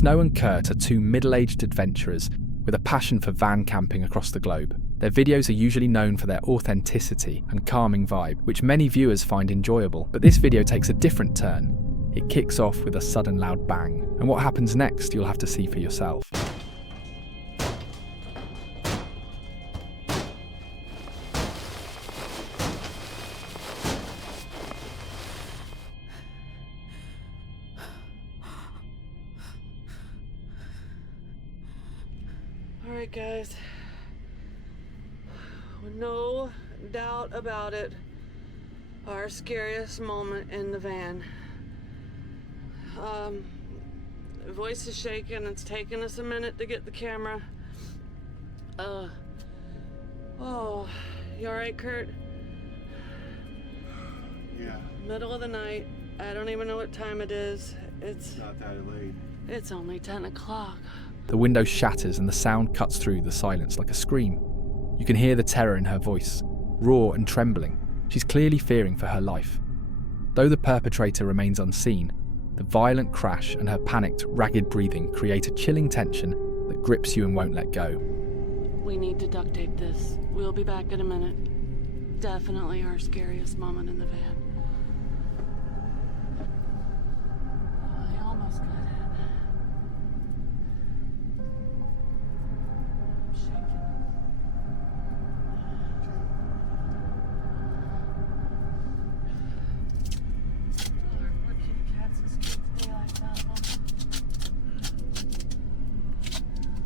Snow and Curt are two middle-aged adventurers with a passion for van camping across the globe. Their videos are usually known for their authenticity and calming vibe, which many viewers find enjoyable. But this video takes a different turn. It kicks off with a sudden loud bang, and what happens next you'll have to see for yourself. Alright guys, with no doubt about it, our scariest moment in the van. Voice is shaking, it's taken us a minute to get the camera. Oh, you alright, Curt? Yeah. Middle of the night, I don't even know what time it is. It's not that late. It's only 10 o'clock. The window shatters and the sound cuts through the silence like a scream. You can hear the terror in her voice, raw and trembling. She's clearly fearing for her life. Though the perpetrator remains unseen, the violent crash and her panicked, ragged breathing create a chilling tension that grips you and won't let go. We need to duct tape this. We'll be back in a minute. Definitely our scariest moment in the van. I almost got it. I'm shaking. Our kitty cats escaped the daylight out of them.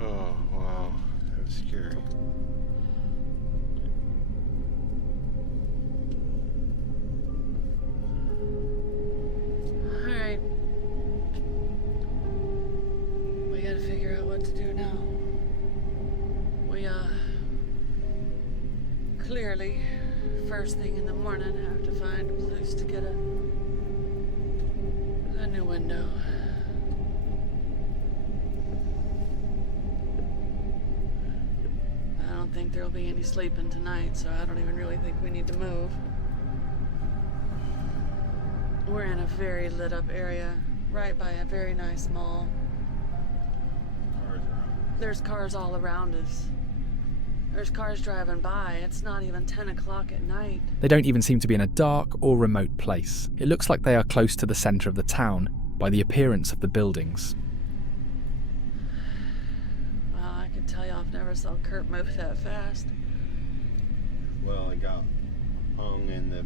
Oh, wow. That was scary. Alright. We gotta figure out what to do now. We, clearly, first thing in the morning, have to find a place to get a new window. I don't think there'll be any sleeping tonight, so I don't even really think we need to move. We're in a very lit up area, right by a very nice mall. Cars around. There's cars all around us. There's cars driving by. It's not even 10 o'clock at night. They don't even seem to be in a dark or remote place. It looks like they are close to the centre of the town by the appearance of the buildings. Well, I can tell you I've never saw Curt move that fast. Well, I got hung in the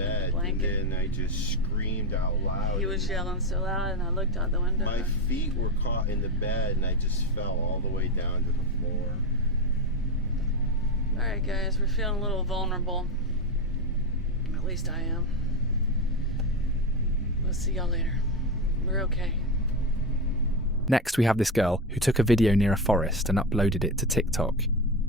bed and Blanket. then I just screamed out loud. He was yelling so loud and I looked out the window. My feet were caught in the bed and I just fell all the way down to the floor. Alright guys, we're feeling a little vulnerable. At least I am. We'll see y'all later. We're okay. Next we have this girl who took a video near a forest and uploaded it to TikTok.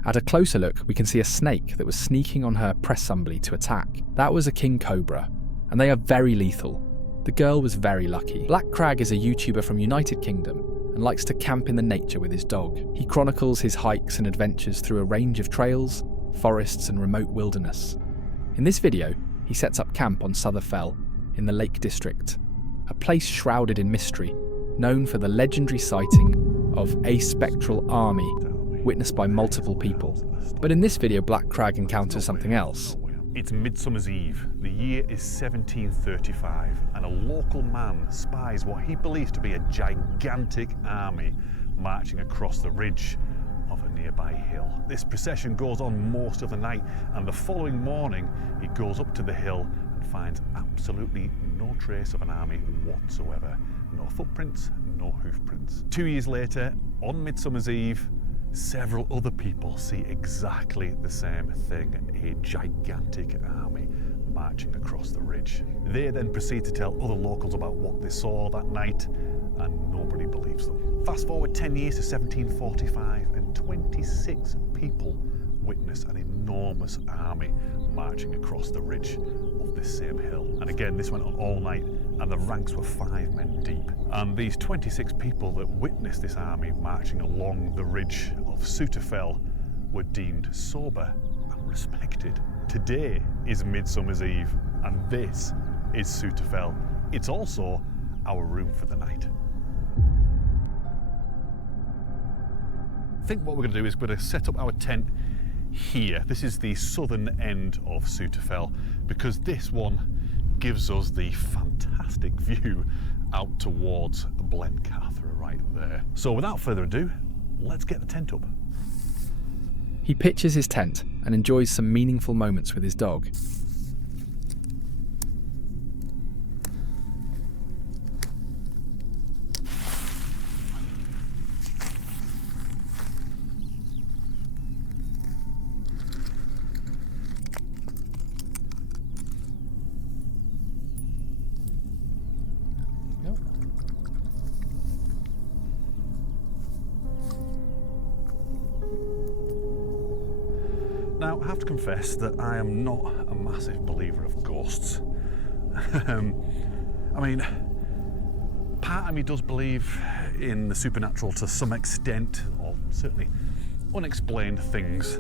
At a closer look, we can see a snake that was sneaking on her press assembly to attack. That was a king cobra, and they are very lethal. The girl was very lucky. Black Crag is a YouTuber from United Kingdom and likes to camp in the nature with his dog. He chronicles his hikes and adventures through a range of trails, forests and remote wilderness. In this video, he sets up camp on Souther Fell in the Lake District, a place shrouded in mystery, known for the legendary sighting of a spectral army witnessed by multiple people. But in this video, Black Crag encounters something else. It's Midsummer's Eve. The year is 1735, and a local man spies what he believes to be a gigantic army marching across the ridge of a nearby hill. This procession goes on most of the night, and the following morning he goes up to the hill and finds absolutely no trace of an army whatsoever. No footprints, no hoofprints. 2 years later, on Midsummer's Eve, several other people see exactly the same thing, a gigantic army marching across the ridge. They then proceed to tell other locals about what they saw that night, and nobody believes them. Fast forward 10 years to 1745, and 26 people witness an enormous army marching across the ridge of this same hill. And again, this went on all night, and the ranks were 5 men deep. And these 26 people that witnessed this army marching along the ridge of Souther Fell were deemed sober and respected. Today is Midsummer's Eve, and this is Souther Fell. It's also our room for the night. think what we're going to do is we're going to set up our tent here. This is the southern end of Sutterfell, because this one gives us the fantastic view out towards Blencathra right there. So without further ado, let's get the tent up. He pitches his tent and enjoys some meaningful moments with his dog. Now, I have to confess that I am not a massive believer of ghosts. I mean, part of me does believe in the supernatural to some extent, or certainly unexplained things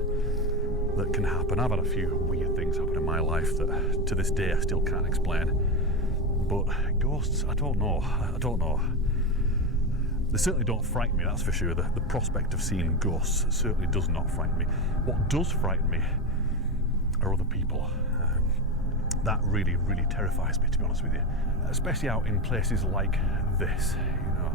that can happen. I've had a few weird things happen in my life that to this day I still can't explain. But ghosts, I don't know. They certainly don't frighten me, that's for sure. The prospect of seeing ghosts certainly does not frighten me. What does frighten me are other people. That really, really terrifies me, to be honest with you. Especially out in places like this, you know,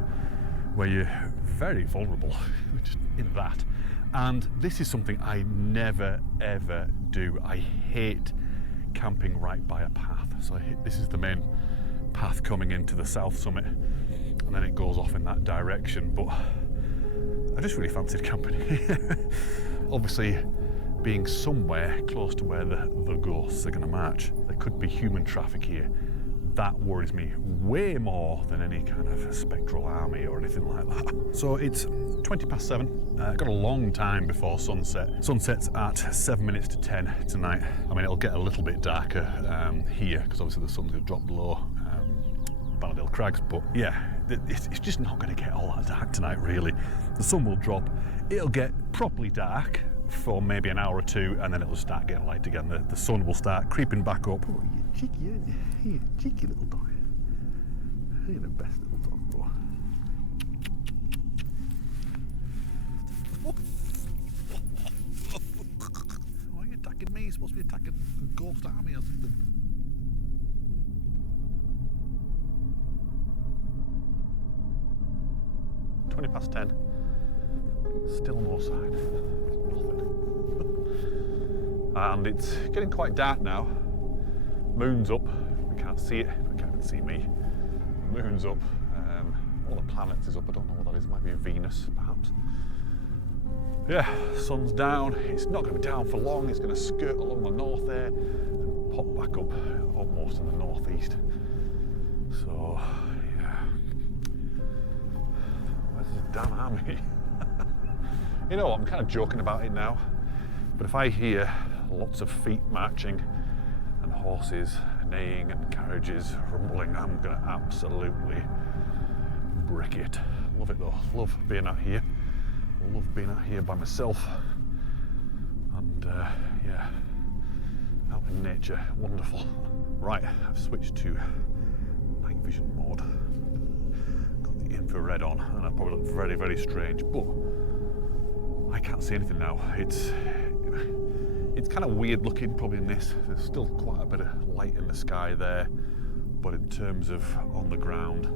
where you're very vulnerable just in that. And this is something I never, ever do. I hate camping right by a path. So this is the main path coming into the south summit, and then it goes off in that direction, but I just really fancied camping here. Obviously, being somewhere close to where the ghosts are going to march. There could be human traffic here. That worries me way more than any kind of spectral army or anything like that. So it's 7:20. Got a long time before sunset. Sunset's at 7 minutes to 10 tonight. I mean, it'll get a little bit darker here, because obviously the sun's going to drop below Crags, but yeah, it's just not going to get all that dark tonight, really. The sun will drop, it'll get properly dark for maybe an hour or two, and then it'll start getting light again. The sun will start creeping back up. Oh, you cheeky, aren't you? You cheeky little dog. You're the best little dog, bro. Why are you attacking me? You're supposed to be attacking the ghost army or something. Past 10, still no sign, nothing. And it's getting quite dark now. Moon's up, we can't see it, we can't even see me. Moon's up, all the planets is up, I don't know what that is, it might be Venus perhaps. Yeah, sun's down, it's not going to be down for long, it's going to skirt along the north there and pop back up almost in the northeast. So, damn army. You know what, I'm kind of joking about it now, but if I hear lots of feet marching and horses neighing and carriages rumbling, I'm going to absolutely brick it. Love it though, love being out here. Love being out here by myself. And yeah, out in nature, wonderful. Right, I've switched to night vision mode. Infrared on, and I probably look very, very strange, but I can't see anything now. It's kind of weird looking probably in this. There's still quite a bit of light in the sky there, but in terms of on the ground,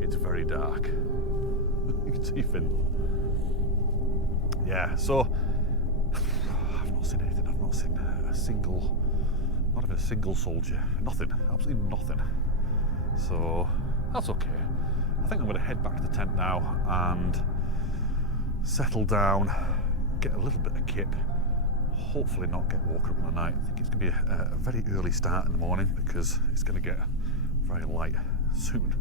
it's very dark. You can see Finn. Yeah, so I've not seen anything. I've not seen not even a single soldier. Nothing, absolutely nothing. So that's okay. I think I'm going to head back to the tent now and settle down, get a little bit of kip, hopefully not get woken up in the night. I think it's going to be a very early start in the morning because it's going to get very light soon.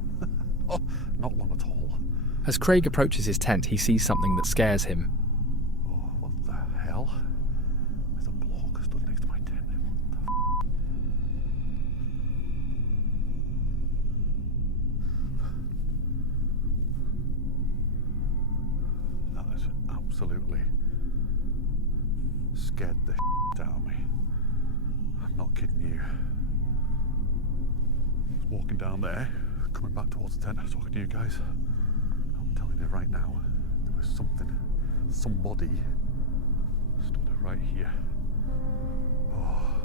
Oh, not long at all. As Craig approaches his tent, he sees something that scares him. Oh, what the hell? There's a block stood next to my tent. That is absolutely scared the out of me. I'm not kidding you. I was walking down there, coming back towards the tent, talking to you guys. I'm telling you right now, there was something somebody stood right here. Oh,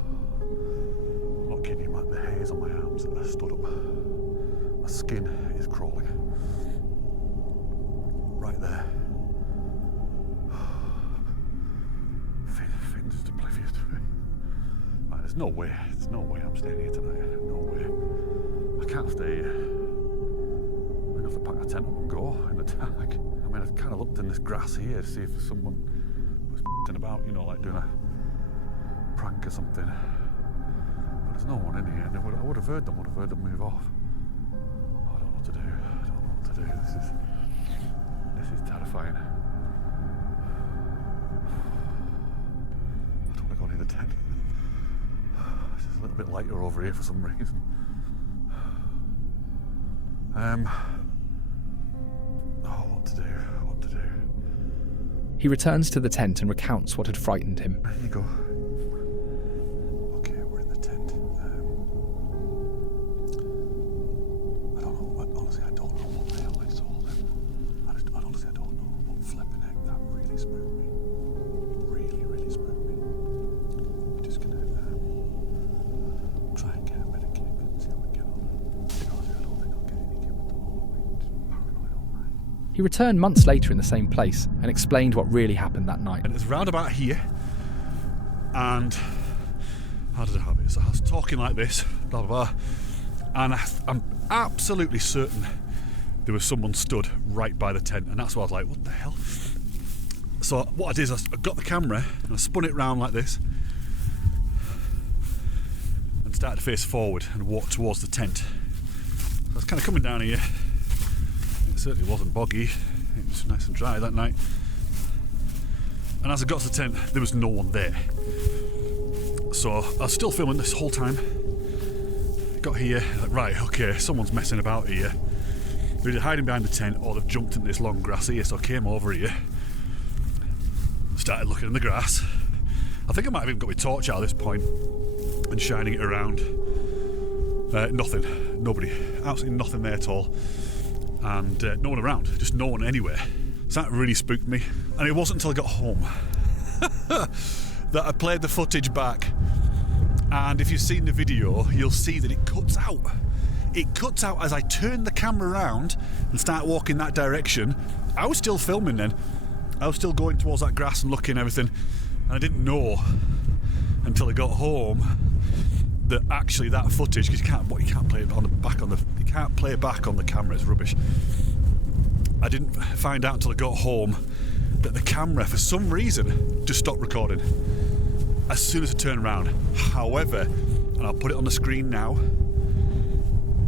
I'm not kidding you, man. The hairs on my arms that stood up. My skin is crawling. Right there. Finn's just oblivious to it. Right, there's no way I'm staying here tonight. No way. I can't stay here. I'm gonna have to pack my tent up and go in the dark. I mean, I kind of looked in this grass here to see if someone was about, you know, like doing a prank or something. But there's no one in here. I would have heard them move off. Oh, I don't know what to do. This is terrifying. I don't want to go near the tent. It's just a little bit lighter over here for some reason. What to do? He returns to the tent and recounts what had frightened him. There you go. Okay, we're in the tent. I don't know. Honestly, I don't know what the hell I saw then. I honestly don't know. But flipping heck, that really spooked me. Really spooked me. We're just gonna try and get a bit of kip and see how we get on. Because I don't think I'll get any kip at all. I'm just paranoid all night. He returned months later in the same place and explained what really happened that night. And it's round about here. And how did I have it? So I was talking like this, blah blah blah, and I'm absolutely certain there was someone stood right by the tent, and that's why I was like, what the hell? So what I did is I got the camera and I spun it round like this and started to face forward and walk towards the tent. So I was kind of coming down here. It certainly wasn't boggy. It was nice and dry that night. And as I got to the tent, there was no one there. So I was still filming this whole time. Got here, like, right, okay, someone's messing about here. They're either hiding behind the tent or they've jumped into this long grass here. So I came over here, started looking in the grass. I think I might have even got my torch out at this point and shining it around. Nothing, nobody, absolutely nothing there at all. And no one around, just no one anywhere. So that really spooked me. And it wasn't until I got home that I played the footage back. And if you've seen the video, you'll see that it cuts out. It cuts out as I turn the camera around and start walking that direction. I was still filming then. I was still going towards that grass and looking and everything. And I didn't know until I got home that actually that footage, because you can't play it on the back on the, you can't play it back on the camera, it's rubbish. I didn't find out until I got home that the camera, for some reason, just stopped recording as soon as I turned around. However, and I'll put it on the screen now,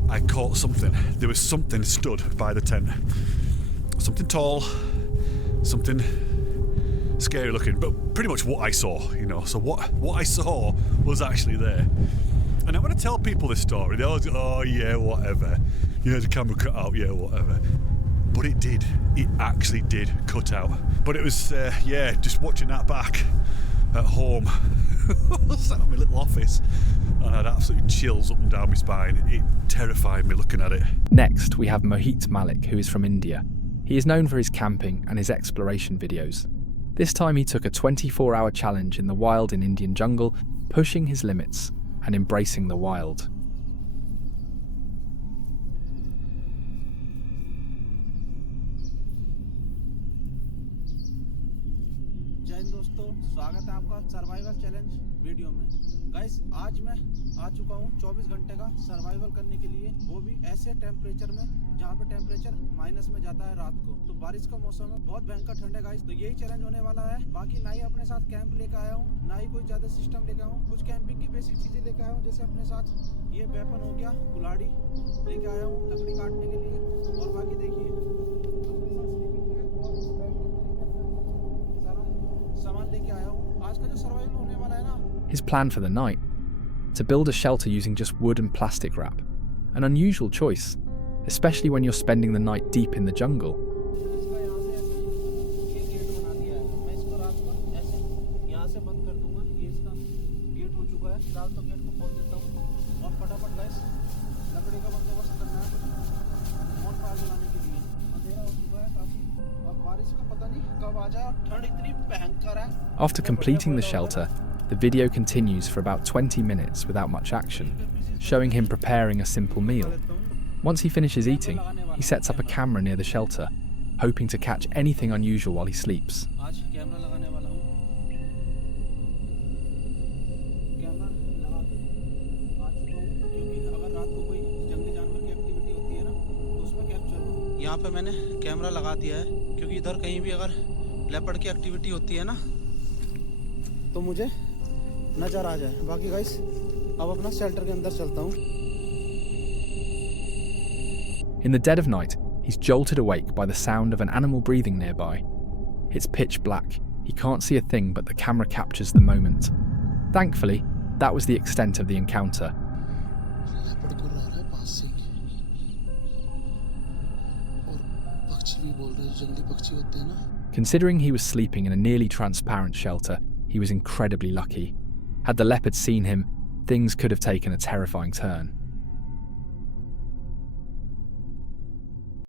I caught something. There was something stood by the tent. Something tall, something scary looking, but pretty much what I saw, you know. So what I saw was actually there. And I'm going to tell people this story. They always go, oh yeah, whatever. You know, the camera cut out, yeah, whatever. But it did. It actually did cut out. But it was, just watching that back at home. I sat in my little office and I had absolute chills up and down my spine. It terrified me looking at it. Next, we have Mohit Malik, who is from India. He is known for his camping and his exploration videos. This time he took a 24-hour challenge in the wild in Indian jungle, pushing his limits and embracing the wild. जय हिंद दोस्तों, स्वागत है आपका survival challenge video में। Guys, आज मैं आ चुका हूँ 24 घंटे का सर्वाइवल करने के लिए, वो भी ऐसे टेम्परेचर में जहाँ पे टेम्परेचर माइनस में जाता है रात को। तो बारिश का मौसम है, बहुत भयंकर ठंड है गाइस। तो यही चैलेंज होने वाला है। बाकी ना ही अपने साथ कैंप लेकर आया हूँ, ना ही कोई ज्यादा सिस्टम लेकर आया हूँ। कुछ कैंपिंग की बेसिक चीजें लेकर आया हूँ, जैसे अपने साथ ये वेपन हो गया, कुल्हाड़ी लेके आया हूँ लकड़ी काटने के लिए। और बाकी देखिए सामान लेके आया हूँ। आज का जो सर्वाइवल होने वाला है ना, His plan for the night: to build a shelter using just wood and plastic wrap. An unusual choice, especially when you're spending the night deep in the jungle. इसका यहाँ से ऐसे ये गेट बना दिया है। मैं इसको रात को ऐसे यहाँ से बंद कर दूंगा। ये इसका गेट हो चुका है। फिलहाल तो गेट को खोल देता हूँ और फटाफट गाइस लकड़ी का बंदोबस्त करना है मोन फायर जलाने के लिए। अंधेरा हो चुका है काफी, अब बारिश का पता नहीं कब दरवाजा है और ठंड इतनी भयंकर है। After completing the shelter, the video continues for about 20 minutes without much action, showing him preparing a simple meal. Once he finishes eating, he sets up a camera near the shelter, hoping to catch anything unusual while he sleeps. आज camera लगाने वाला हूँ। Camera लगा के आ चुका हूँ, क्योंकि अगर रात को कोई जंगली जानवर की एक्टिविटी होती है ना तो उसमें कैप्चर हो। यहाँ पे मैंने कैमरा लगा दिया है, क्योंकि इधर कहीं भी अगर लेपर्ड की एक्टिविटी होती है ना तो मुझे नजर आ जाए। बाकी गाइस अब अपना शेल्टर के अंदर चलता हूँ। In the dead of night, he's jolted awake by the sound of an animal breathing nearby. It's pitch black. He can't see a thing, but the camera captures the moment. Thankfully, that was the extent of the encounter. Considering he was sleeping in a nearly transparent shelter, he was incredibly lucky. Had the leopard seen him, things could have taken a terrifying turn.